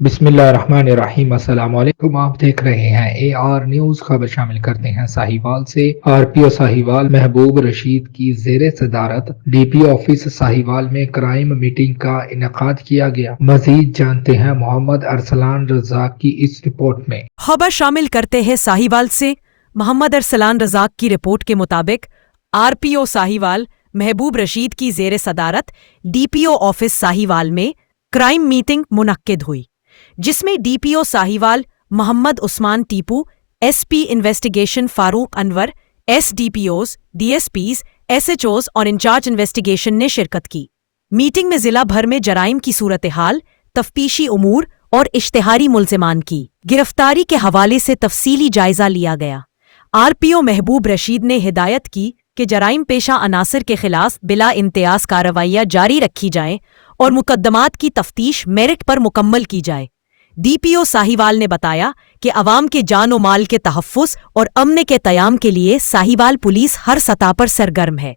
بسم اللہ الرحمن الرحیم۔ السلام علیکم، آپ دیکھ رہے ہیں اے آر نیوز۔ خبر شامل کرتے ہیں ساہیوال سے۔ آر پی او ساہیوال محبوب رشید کی زیر صدارت D P O office Sahiwal میں کرائم میٹنگ کا انعقاد کیا گیا۔ مزید جانتے ہیں محمد ارسلان رزاق کی اس رپورٹ میں۔ خبر شامل کرتے ہیں ساہیوال سے۔ محمد ارسلان رزاق کی رپورٹ کے مطابق آر پی او ساہیوال محبوب رشید کی زیر صدارت D P O office Sahiwal میں کرائم میٹنگ منعقد ہوئی، جس میں D P O Sahiwal Muhammad Usman Tipu, S P investigation Farooq Anwar, S D P Os, D S Ps, S H Os اور انچارج انویسٹیگیشن نے شرکت کی۔ میٹنگ میں ضلع بھر میں جرائم کی صورتحال، تفتیشی امور اور اشتہاری ملزمان کی گرفتاری کے حوالے سے تفصیلی جائزہ لیا گیا۔ آر پی او محبوب رشید نے ہدایت کی کہ جرائم پیشہ عناصر کے خلاف بلا امتیاز کارروائیاں جاری رکھی جائیں اور مقدمات کی تفتیش میرٹ پر مکمل کی جائے۔ ڈی پی او ساہیوال نے بتایا کہ عوام کے جان و مال کے تحفظ اور امن کے قیام کے لیے ساہیوال پولیس ہر سطح پر سرگرم ہے۔